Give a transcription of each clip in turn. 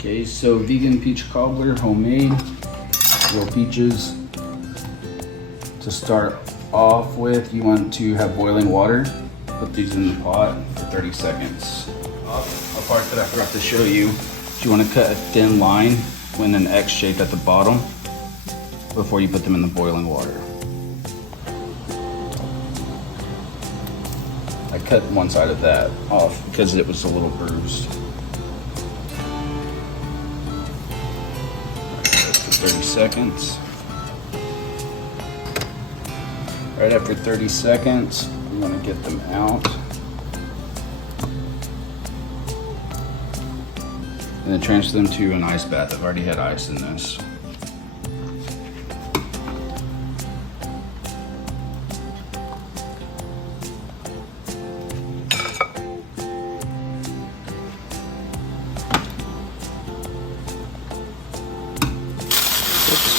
Okay, so vegan peach cobbler, homemade, real peaches. To start off with, you want to have boiling water. Put these in the pot for 30 seconds. A part that I forgot to show you is you want to cut a thin line with an X shape at the bottom before you put them in the boiling water. I cut one side of that off because it was a little bruised. For 30 seconds. Right after 30 seconds, you want to get them out. And then transfer them to an ice bath. I've already had ice in this. Oops.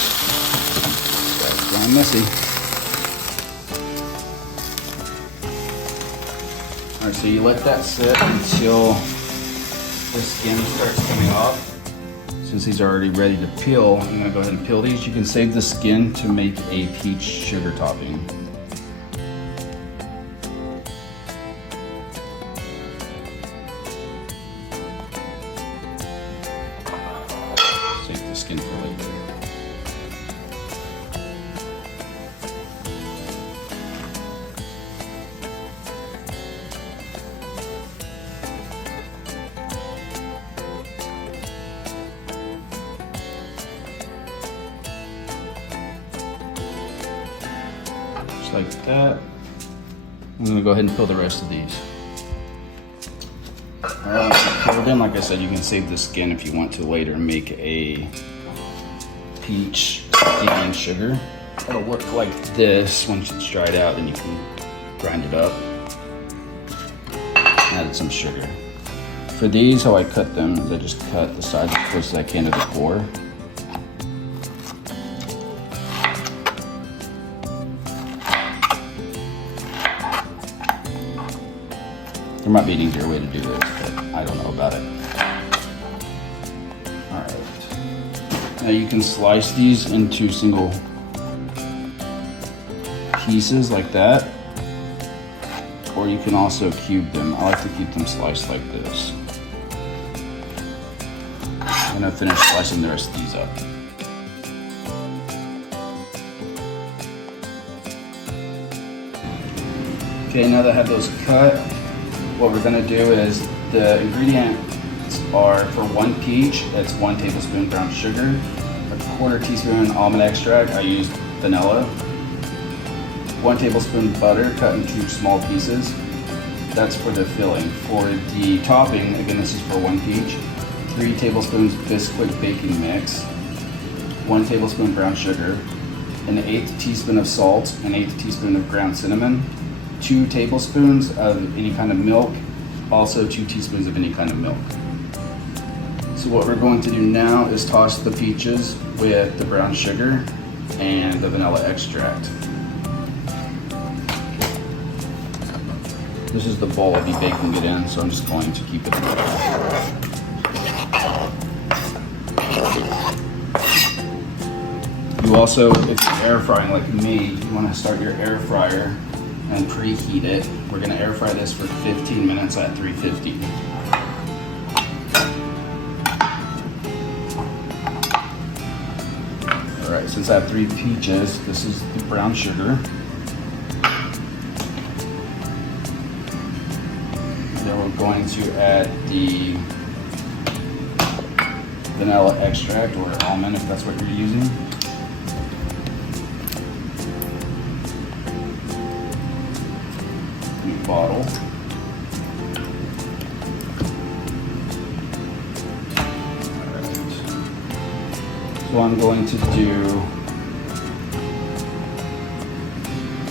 That's gone messy. Alright, so you let that sit until the skin starts coming off. Since these are already ready to peel, I'm going to go ahead and peel these. You can save the skin to make a peach sugar topping. Save the skin for later. Like that. I'm gonna go ahead and peel the rest of these. Alright, peeled in, like I said, you can save the skin if you want to later make a peach steaming sugar. It'll look like this once it's dried out, then you can grind it up. Add some sugar. For these, how I cut them is I just cut the sides as close as I can to the core. There might be an easier way to do this, but I don't know about it. Alright. Now you can slice these into single pieces like that. Or you can also cube them. I like to keep them sliced like this. I'm gonna finish slicing the rest of these up. Okay, now that I have those cut, what we're gonna do is the ingredients are for 1 peach, that's 1 tablespoon brown sugar, a 1/4 teaspoon almond extract, I used vanilla, 1 tablespoon butter cut into small pieces, that's for the filling. For the topping, again this is for 1 peach, 3 tablespoons Bisquick baking mix, 1 tablespoon brown sugar, an 1/8 teaspoon of salt, an 1/8 teaspoon of ground cinnamon, 2 tablespoons of any kind of milk, also 2 teaspoons of any kind of milk. So what we're going to do now is toss the peaches with the brown sugar and the vanilla extract. This is the bowl I'll be baking it in, so I'm just going to keep it in there. You also, if you're air frying like me, you want to start your air fryer and preheat it. We're gonna air fry this for 15 minutes at 350. All right, since I have 3 peaches, this is the brown sugar. Then we're going to add the vanilla extract or almond if that's what you're using. Bottle. Alright. So I'm going to do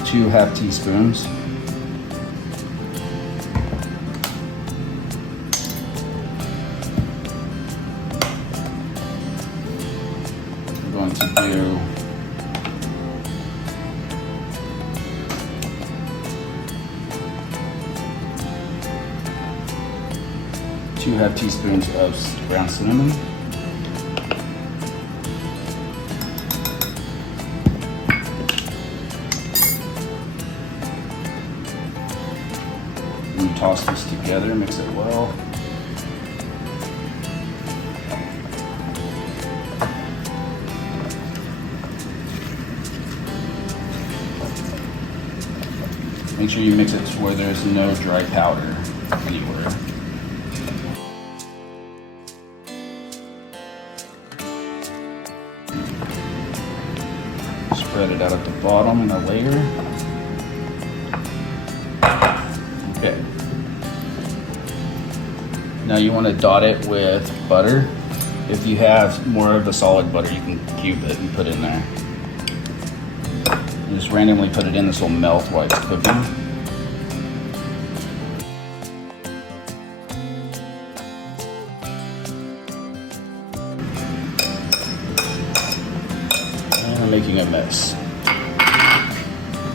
2 half teaspoons. I'm going to do 2 half teaspoons of ground cinnamon. toss this together, mix it well. Make sure you mix it to where there's no dry powder anywhere. Spread it out at the bottom in a layer. Okay. Now you want to dot it with butter. If you have more of the solid butter, you can cube it and put it in there. You just randomly put it in, this will melt while it's cooking. And I'm making a mess,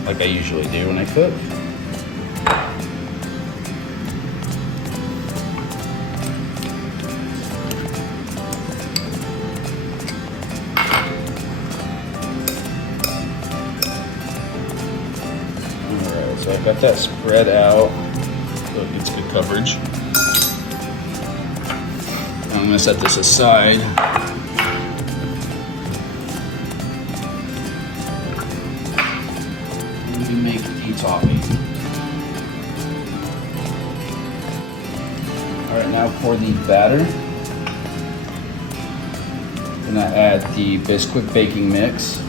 like I usually do when I cook. So I've got that spread out so it gets good coverage. Now I'm going to set this aside. Let me make the topping. Alright, now for the batter. I'm going to add the Bisquick baking mix.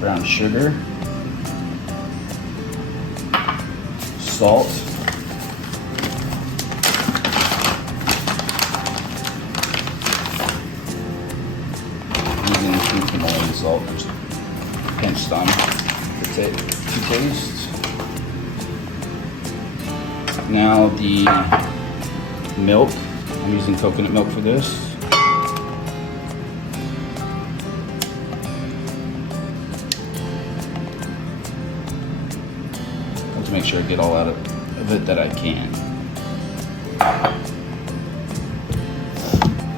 Brown sugar, salt, using Himalayan salt, just pinched on to taste. Now the milk, I'm using coconut milk for this. To make sure I get all out of it that I can.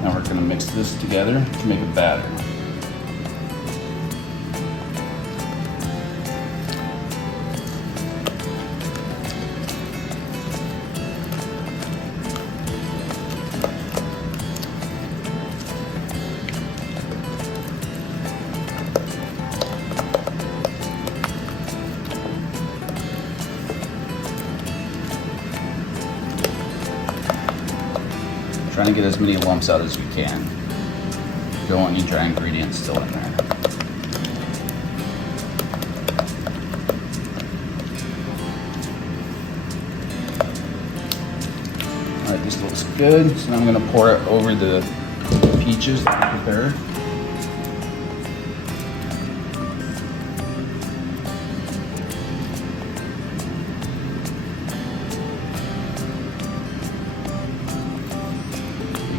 Now we're going to mix this together to make a batter. Trying to get as many lumps out as you can. You don't want any dry ingredients still in there. Alright, this looks good. So now I'm going to pour it over the peaches that I prepared.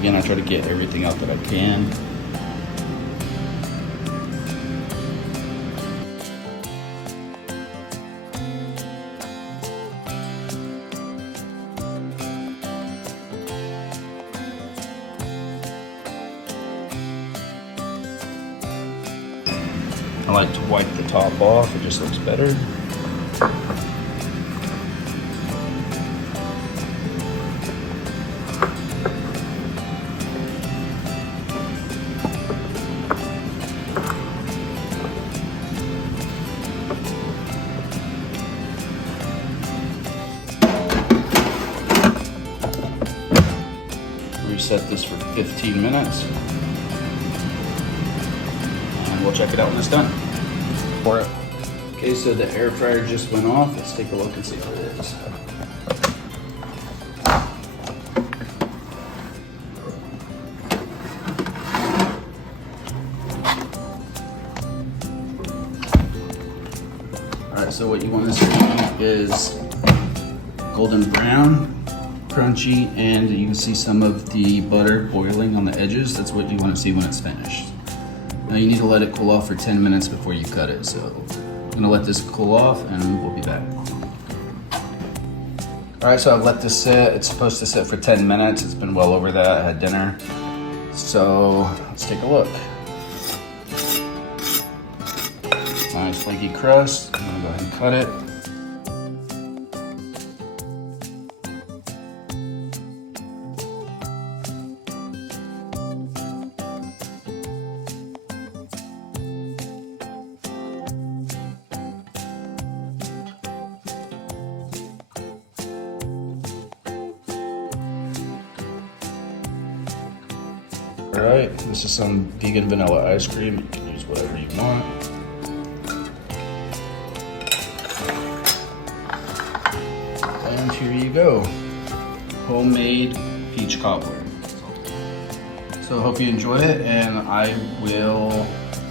Again, I try to get everything out that I can. I like to wipe the top off, it just looks better. Reset this for 15 minutes and we'll check it out when it's done. Pour it. Okay, so the air fryer just went off. Let's take a look and see how it is. Alright, so what you want to see is golden brown, crunchy, and you can see some of the butter boiling on the edges. That's what you want to see when it's finished. Now you need to let it cool off for 10 minutes before you cut it. So I'm going to let this cool off and we'll be back. Alright, so I've let this sit. It's supposed to sit for 10 minutes. It's been well over that. I had dinner. So let's take a look. Nice flaky crust. I'm going to go ahead and cut it. All right, this is some vegan vanilla ice cream. You can use whatever you want. And here you go, homemade peach cobbler. So I hope you enjoyed it, and I will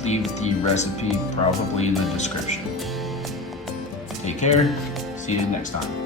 leave the recipe probably in the description. Take care, see you next time.